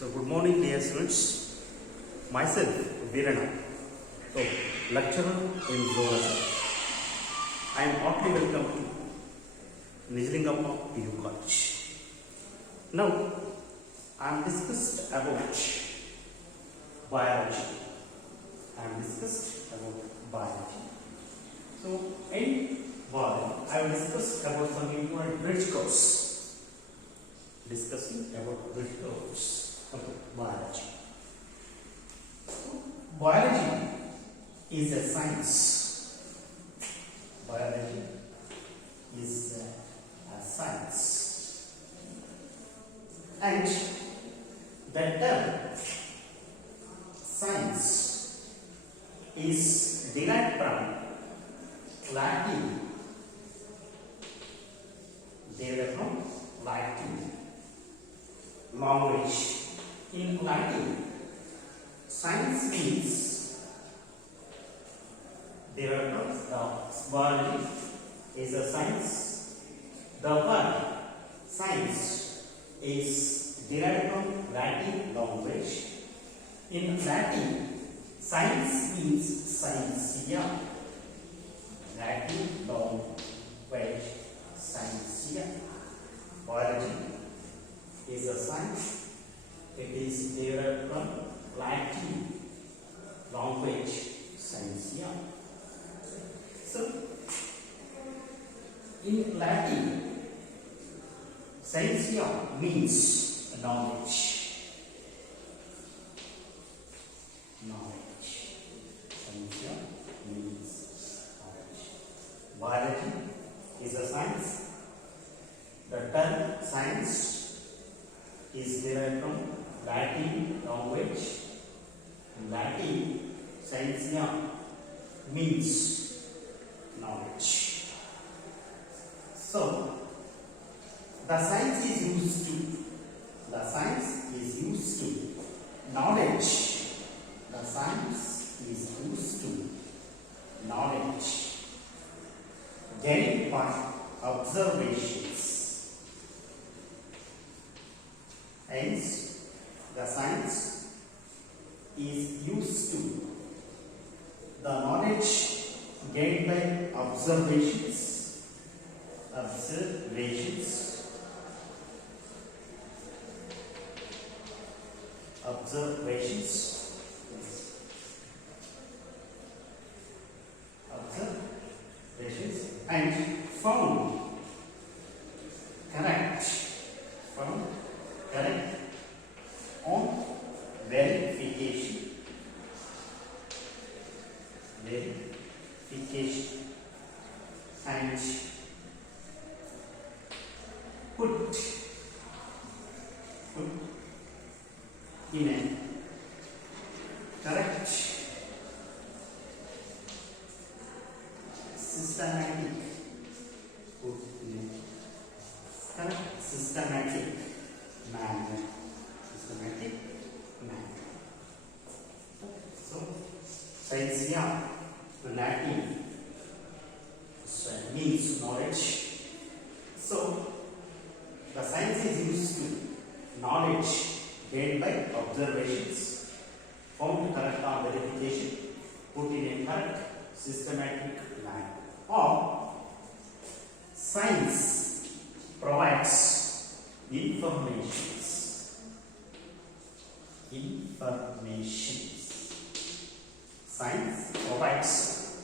So good morning dear students, myself Virana, so lecturer in zoology. I am heartily welcome to Nijlingappa PU College. Now I am discussed about biology. So in biology, I will discuss about some important bridge course. Discussing about bridge course. Okay, biology. Biology is a science. Biology is a science. And the term science is derived from Latin. Language. In Latin, science means biology is a science. The word science is derived from Latin language. In Latin, science means scientia. Latin language, scientia. Biology is a science. It is derived from Latin language, scientia. So, in Latin, scientia means knowledge. Scientia means knowledge. Biology is a science. The term science is derived from Latin language. Latin, scientia means knowledge. So, the science is used to knowledge. The science is used to knowledge gained by observations. Hence, the science is used to the knowledge gained by observations. And found correct on verification and put in a correct systematic manner. So, scientia, Latin, means knowledge. So, the science is used to knowledge gained by observations, found correct on verification, put in a correct systematic manner. Or science provides information. Science provides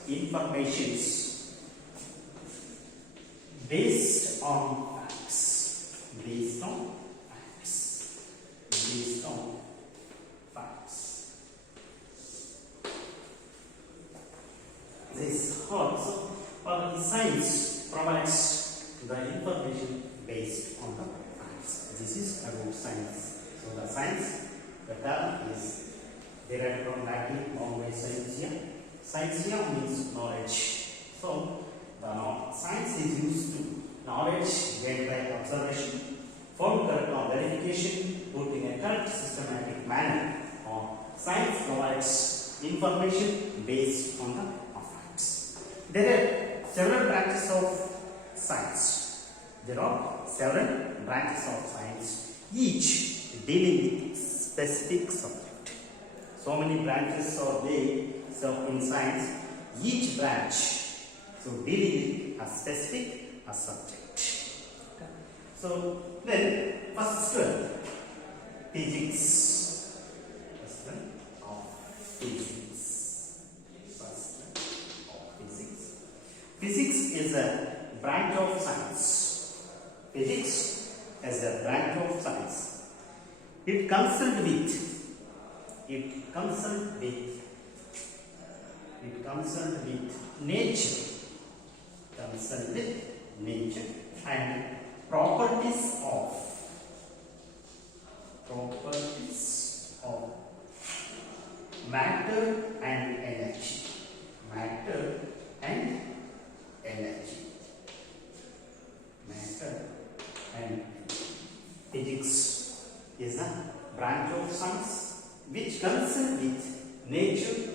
information based on facts. This also, science provides the information based on the facts. This is about science. So the science, the term is derived from Latin language scientia. Scientia means knowledge. So the science is used to knowledge gained by observation, found correct on verification, put in a correct systematic manner. Or science provides information based on the facts. There are several branches of science. There are several branches of science, each dealing with specific subject. So many branches are there. So in science, each branch so dealing with a specific subject. Okay. So then first one, physics. First one of physics. First one of physics. Physics is a branch of science. Physics is a branch of science. It concerns with nature. Concerned with nature and properties of matter and energy. Matter and energy. Matter and energy. Physics is a branch of science which concerns with nature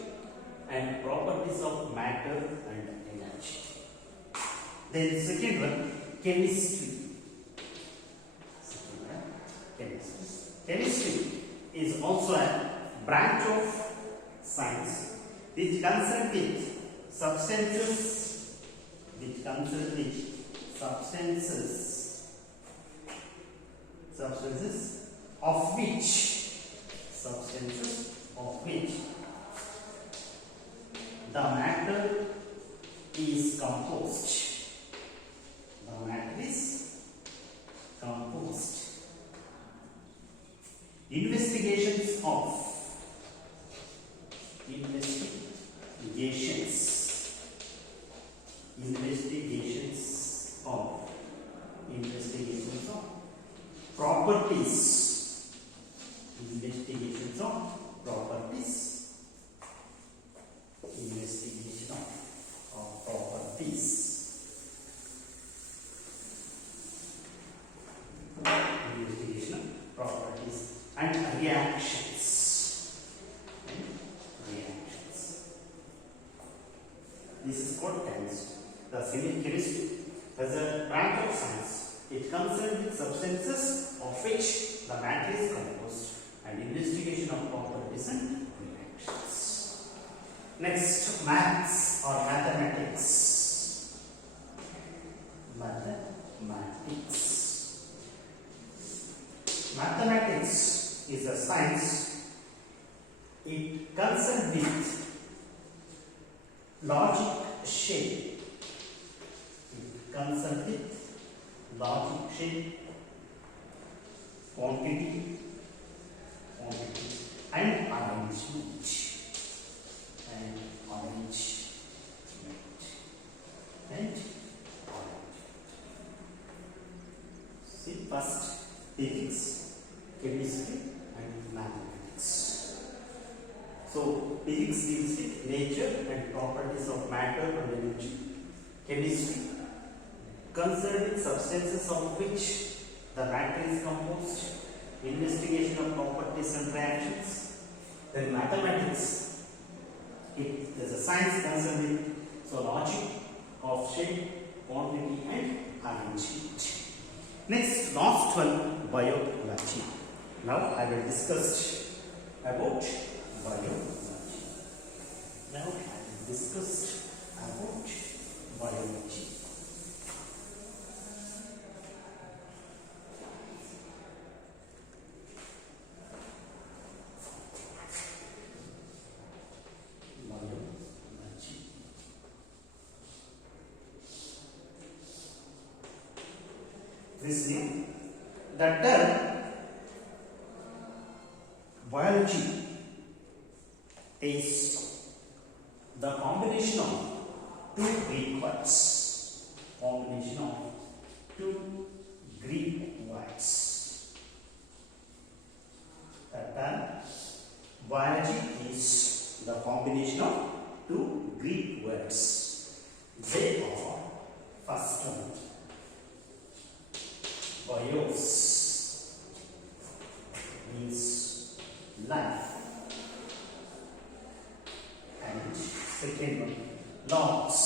and properties of matter and energy. Then second one, chemistry. Chemistry is also a branch of science which concerns with substances, of which the matter is composed. Investigations of properties. Investigation of properties. Investigation of properties. Investigation of properties and reactions. This is called chemistry. The chemistry as a branch of science. It concerns with substances of which the matter is composed and investigation of properties and reactions. Next, maths or mathematics. Mathematics is a science. It concerns with logic shape. Quantity and arrangement. See, first physics, chemistry and mathematics. So physics deals with nature and properties of matter and energy. Chemistry concerned with substances of which the matter is composed, investigation of properties and reactions. Then mathematics, it is a science concerned with logic of shape, quantity and arrangement. Next, last one, biology. Now I will discuss about biology. This name, the term biology is the combination of two Greek words. The term biology is the combination of two Greek words. They are first one, bios means life, and second one, logos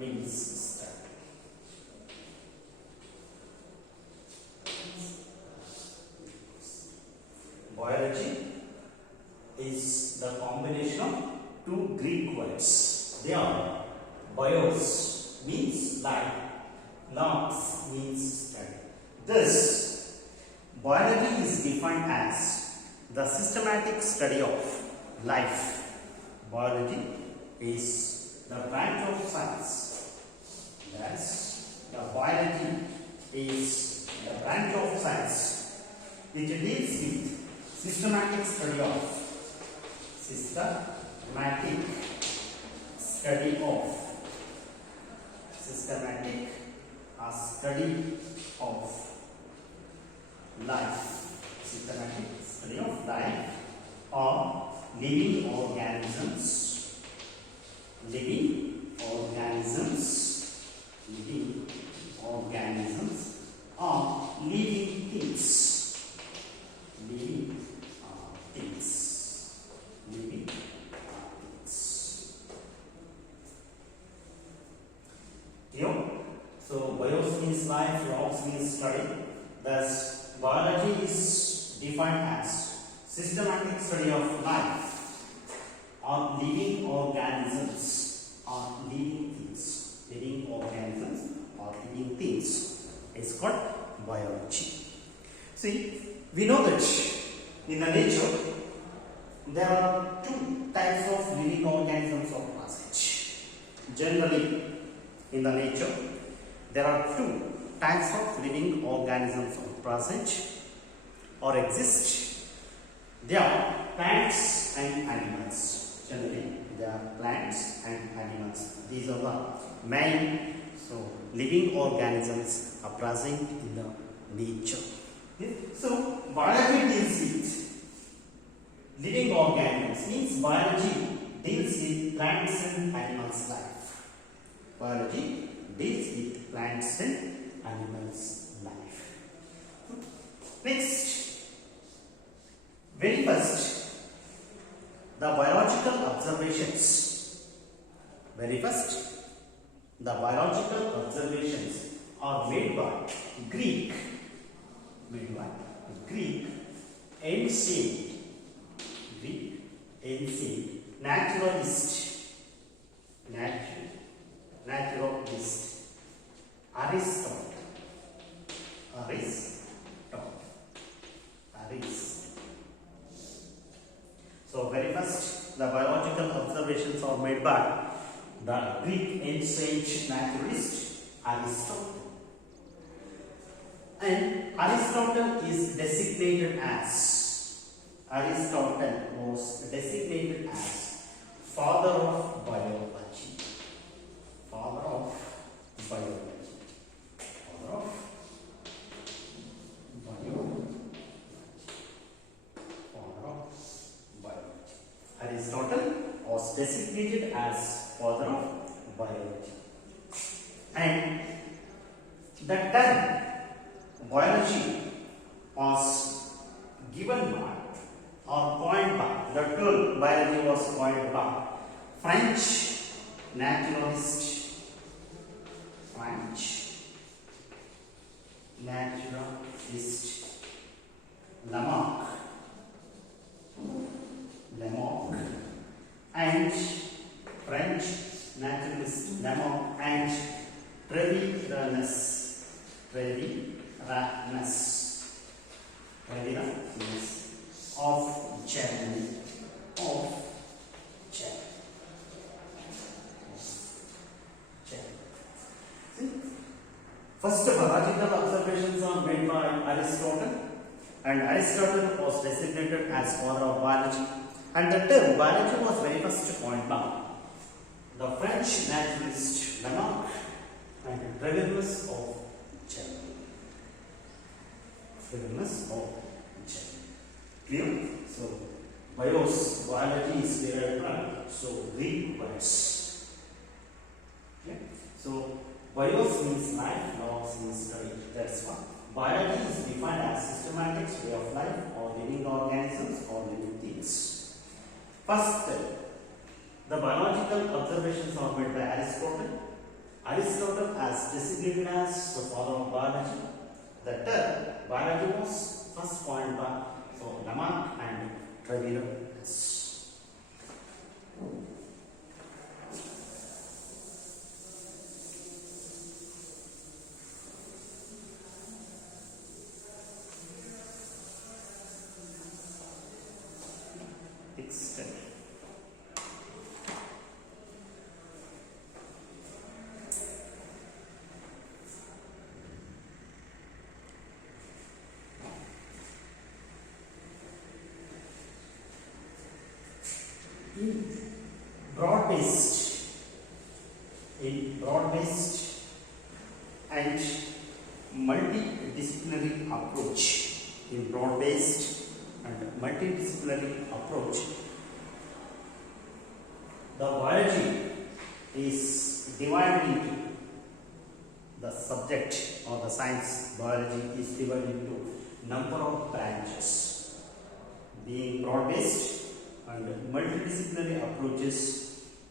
means study. biology is the combination of two Greek words. They are bios means life, logos means study. Thus, biology is defined as the systematic study of life. Biology is the branch of science. Thus, the biology is the branch of science. It deals with systematic study of life, systematic study of life or living organisms, or living things, living things. Here, so bios means life, logos means study. Thus, biology is defined as systematic study of life or living organisms or living things. Living organisms or living things is called biology. See, we know that in the nature there are two types of living organisms of passage. Generally, in the nature there are two types of living organisms of passage or exist. They are plants and animals. Generally, they are plants and animals. These are the main living organisms are present in the nature. Okay? So, biology deals with living organisms. Means biology deals with plants and animals' life. Biology deals with plants and animals' life. Next, very first, the biological observations. Very first, the biological observations are made by Greek ancient naturalist Aristotle. So very first, the biological observations are made by the Greek ancient naturalist Aristotle. And Aristotle was designated as father of biology. Aristotle was designated as father of biology. And the term biology was given by or coined by, the term biology was coined by French naturalist Lamarck and French naturalist Lamarck and Treviranus of Germany. First biological observations are made by Aristotle, and Aristotle was designated as father of biology. And the term biology was very first coined by the French naturalist Lamarck and Treviranus of Germany. Clear? So, biology is derived from Greek words. Okay? So, bios means life, logos means study. That's why biology is defined as systematic study of life or living organisms or living things. First, the biological observations are made by Aristotle. Aristotle as designated as the father of biology. The term biology was first coined by Lamarck travelers. Extend. In broad-based and multidisciplinary approach, the biology is divided into the subject or the science biology is divided into number of branches. Being broad-based and multidisciplinary approaches,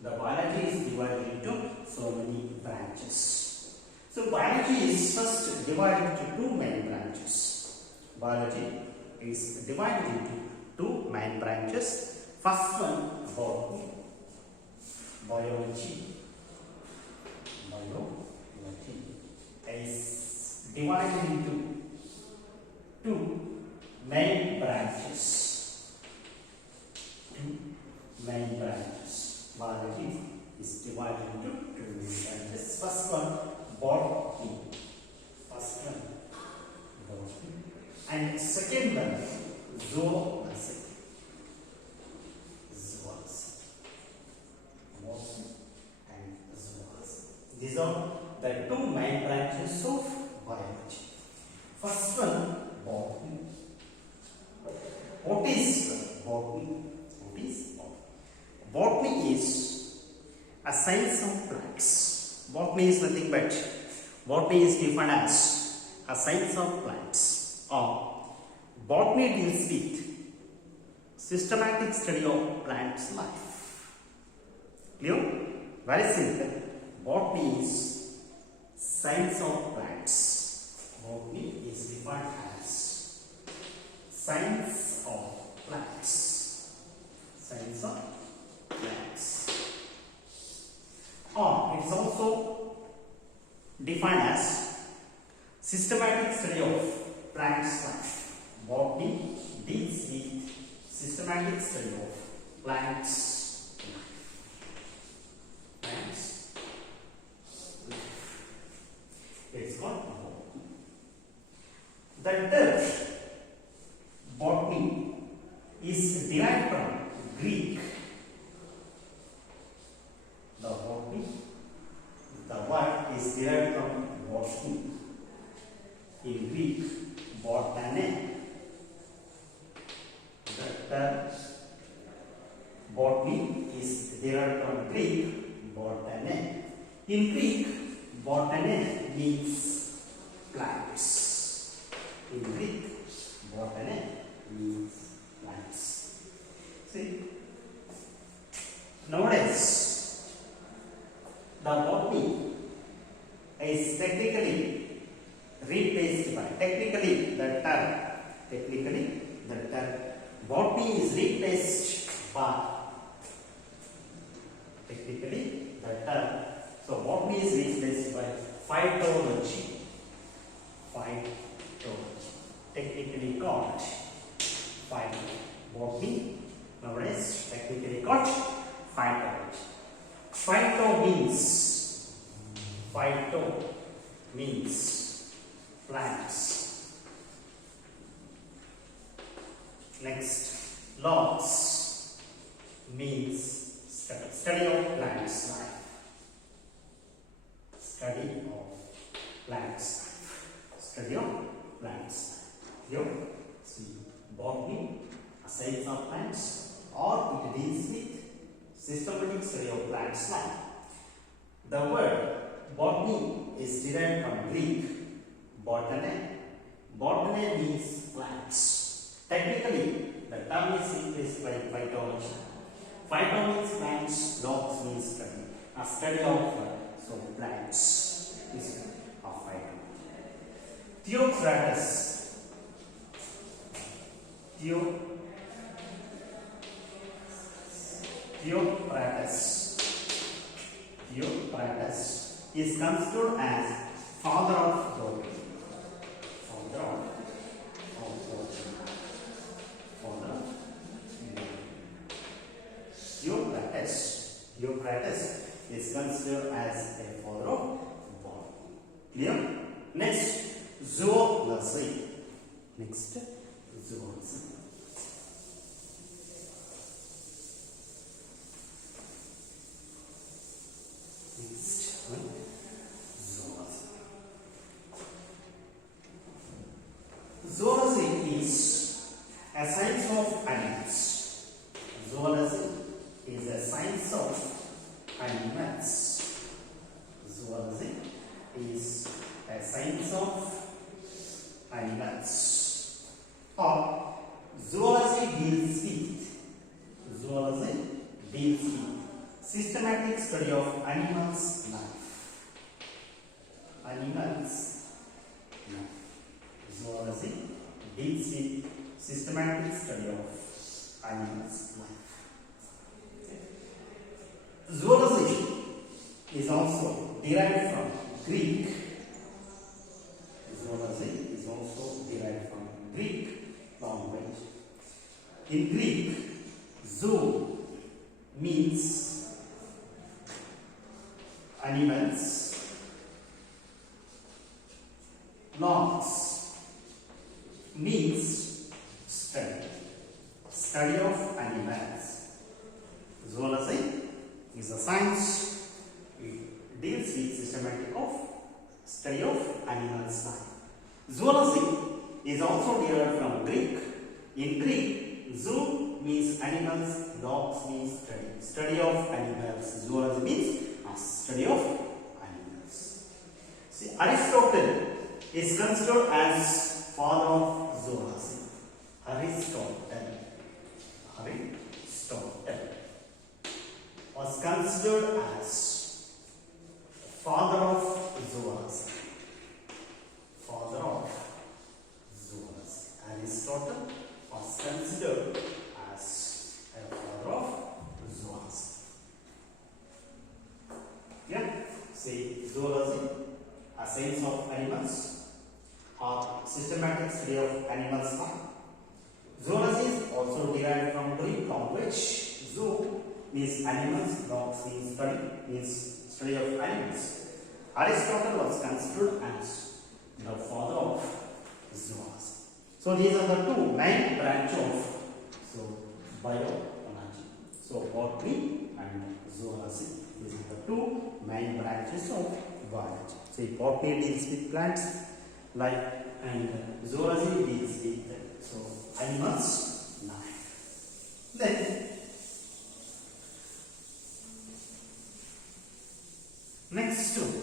the biology is divided into so many branches. So biology is first divided into two main branches. Biology is divided into two main branches. First one, biology is divided into two main branches. Biology is divided into two main branches. First one, botany. And second one, zoology. And zoology. These are the two main branches of biology. First one, botany. What is botany? Botany is a science of plants. Botany is nothing but botany is defined as a science of plants. Botany deals with systematic study of plants' life. Clear? Very simple. Botany is science of plants. Botany is defined as science of plants. Science of plants. Or it's also defined as systematic study of plants' life. Botany deals with systematic study of plants' life. It's called botany. The term botany is derived from Greek. The word is derived from botany. In Greek, botane. The term botany is derived from Greek, botane. In Greek, botane means plants. In Greek, botane means plants. See, nowadays, the botany is technically replaced by the term botany is replaced by so botany is replaced by phytology. Technically called botany nowadays technically called phytology. Phyto means plants. Next, logs means study of plants life. Study of plants. Here, see, botany, a science of plants, or it deals with systematic study of plants life. The word botany is derived from Greek botane. Botany means plants. Technically, the term is replaced by phytology. Phyto means plants, logs means study. A study of plants is of phyto. Theophratus is considered as father of zoology. Theophratus is considered as a father of botany. Clear? Next, zoology. Next one, zoology. Zoology is a science of animals. Zoology is a science of animals. Zoology is a science of animals. Or zoology deals with systematic study of animals' life. Zoology deals with systematic study of animals' life. Zoology is also derived from Greek. Zoology is also derived from Greek language. In Greek, zoo means animals. Logos means study of animals. Zoology is a science. It deals with systematic of study of animals' life. Zoology is also derived from Greek. In Greek, zoo means animals, logos means study of animals. Zoology means study of animals. See, Aristotle is considered as father of zoology. Aristotle was considered as father of zoology. Aristotle was considered as a father of zoology. Yeah, see, zoology, a science of animals, or systematic study of animals' life. Zoology is also derived from Greek language. Zoo means animals, logos means study of animals. Aristotle was considered as the father of zoology. So these are the two main branches of biology. So botany and zoology. These are the two main branches of biology. So botany deals with plants, life, and zoology deals with animals' life. Then next one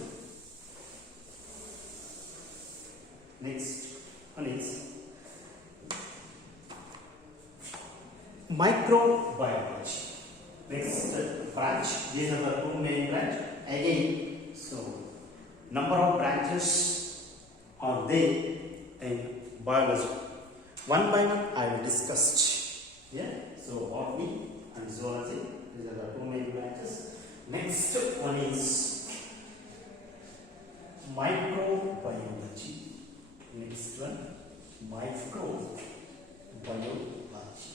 is microbiology. Next branch. These are the two main branches. Again, so number of branches are there in biology. One by one, I will discuss. Yeah. So botany and zoology. These are the two main branches. Next one is microbiology. Next one, microbiology.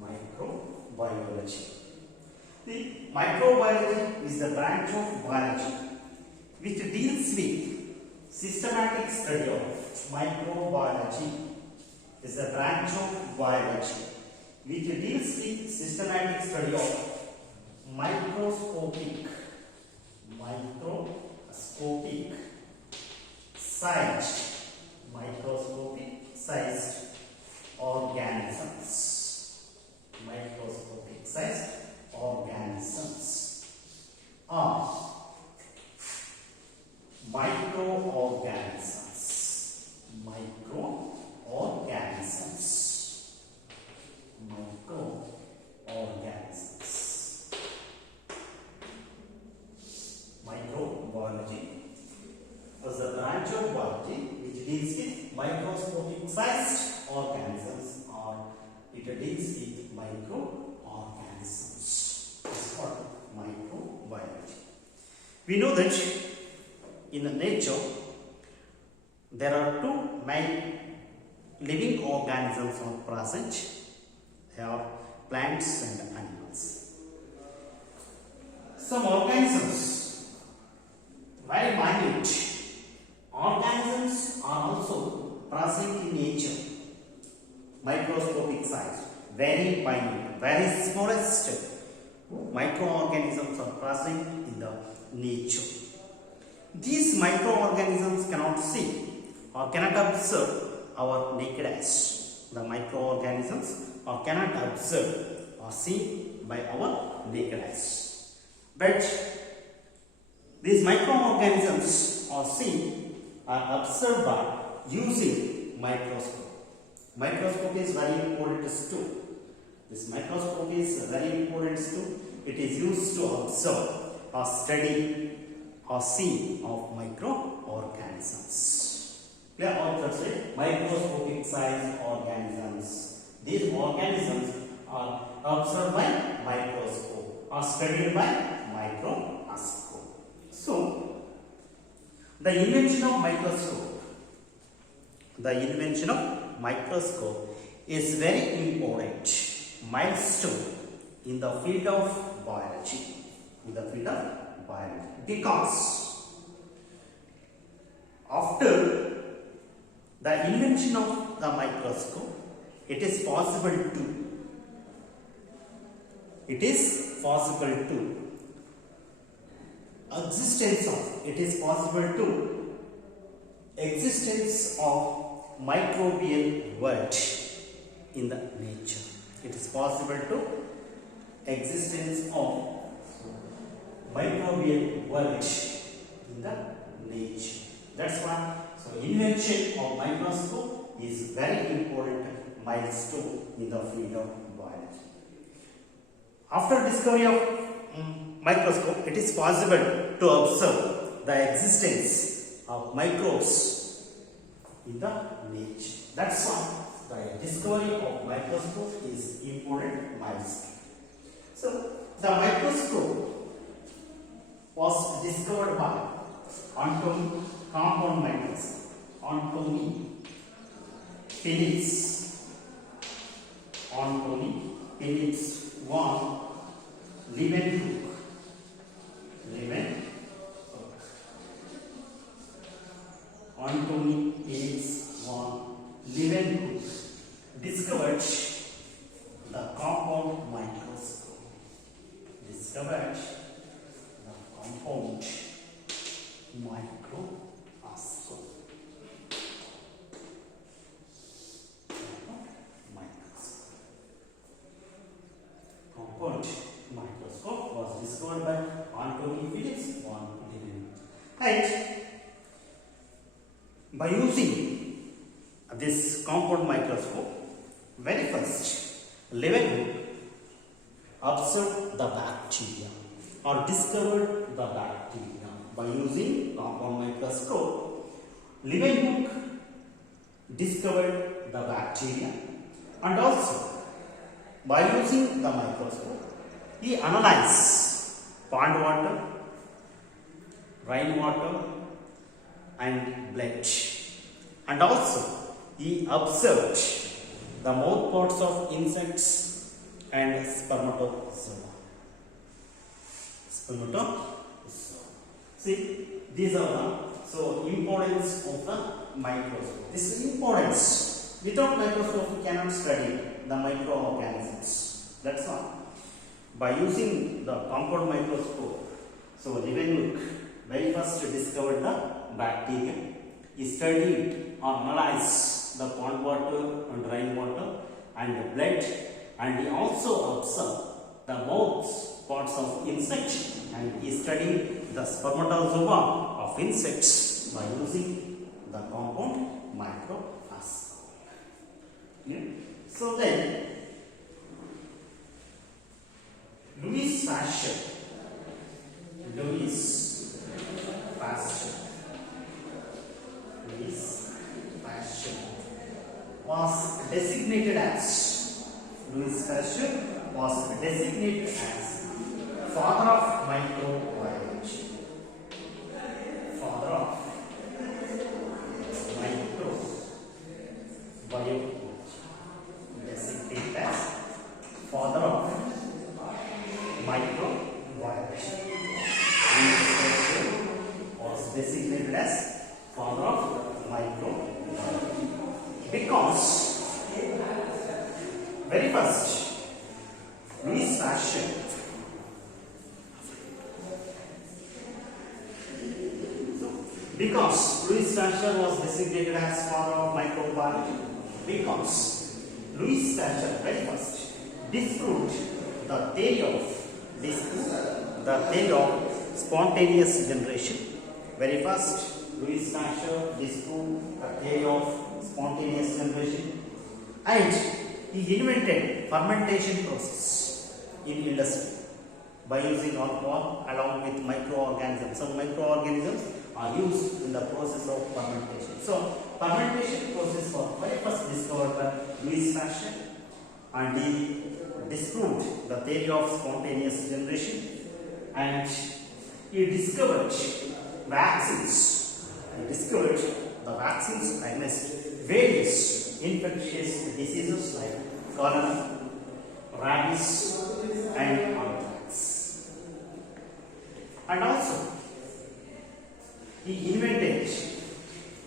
Microbiology. The microbiology is the branch of biology which deals with systematic study of microbiology. Is a branch of biology which deals with systematic study of microscopic sized organisms. Are microorganisms. Microbiology was a branch of biology which deals with microscopic sized organisms, or it deals with microorganisms. It's called microbiology. We know that in nature there are two main living organisms are present. They are plants and animals. Some organisms, very minute organisms, are also present in nature. Microscopic size, very minute, very smallest microorganisms are present in the nature. These microorganisms cannot see or cannot observe our naked eyes. The microorganisms or cannot observe or see by our naked eyes. But these microorganisms are seen or observed by using microscope. Microscope is very important tool. This microscope is very important tool. It is used to observe or study or see of microorganisms. Clear? Also say microscopic size organisms. These organisms are observed by microscope or studied by microscope. So, the invention of microscope is very important milestone in the field of biology. Because after the invention of the microscope, it is possible existence of microbial world in the nature. It is possible to existence of microbial world in the nature. That's why invention of microscope is very important milestone in the field of biology. After discovery of microscope, it is possible to observe the existence of microbes in the nature. That's why the discovery of microscope is important milestone. So the microscope was discovered by compound microscope, Anthony Phillips, one Leeuwenhoek, Anthony Phillips one Leeuwenhoek discovered the compound microscope. Compound microscope was discovered by Anthony Phillips one Leeuwenhoek. Right. By using this compound microscope, very first Leeuwenhoek observed the bacteria or discovered the bacteria. By using compound microscope, Leeuwenhoek discovered the bacteria, and also by using the microscope, he analyzed pond water, rainwater, and blood, and also he observed the mouthparts of insects and spermatozoa. See, these are the importance of the microscope. This is importance. Without microscope, we cannot study the microorganisms. That's why. By using the compound microscope, so Leeuwenhoek very first discovered the bacteria. He studied or analyzed the pond water and rainwater and the blood, and he also observed the mouth parts of insects, and he studied the spermatozoa of insects by using the compound microscope. Yeah. So then, Louis Pasteur was designated as Louis Pasteur was designated as father of microbiology. Father of microbiology. Designated as father of microbiology. Louis Pasteur was designated as father of microbiology because very first Louis Pasteur was designated as father of microbiology because Louis Pasteur very first disproved the theory of spontaneous generation. Very first Louis Pasteur disproved the theory of spontaneous generation, and he invented fermentation process in industry by using alcohol along with microorganisms. Some microorganisms are used in the process of fermentation. So fermentation process was very first discovered by Louis Pasteur, and he disproved the theory of spontaneous generation, and he discovered vaccines. He discovered the vaccines against various infectious diseases like cholera, rabies, and anthrax. And also, he invented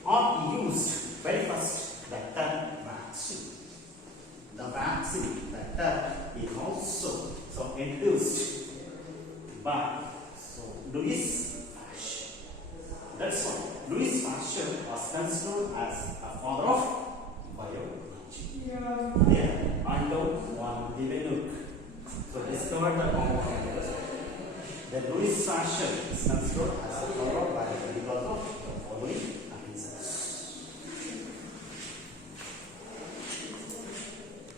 or he used very first the term vaccine. The vaccine, the term is also introduced by Louis Pasteur. That's why Louis Pasteur was considered as a father of biology. There, under one Leeuwenhoek, discovered the compound. Then Louis Pasteur is considered as a father of biology because of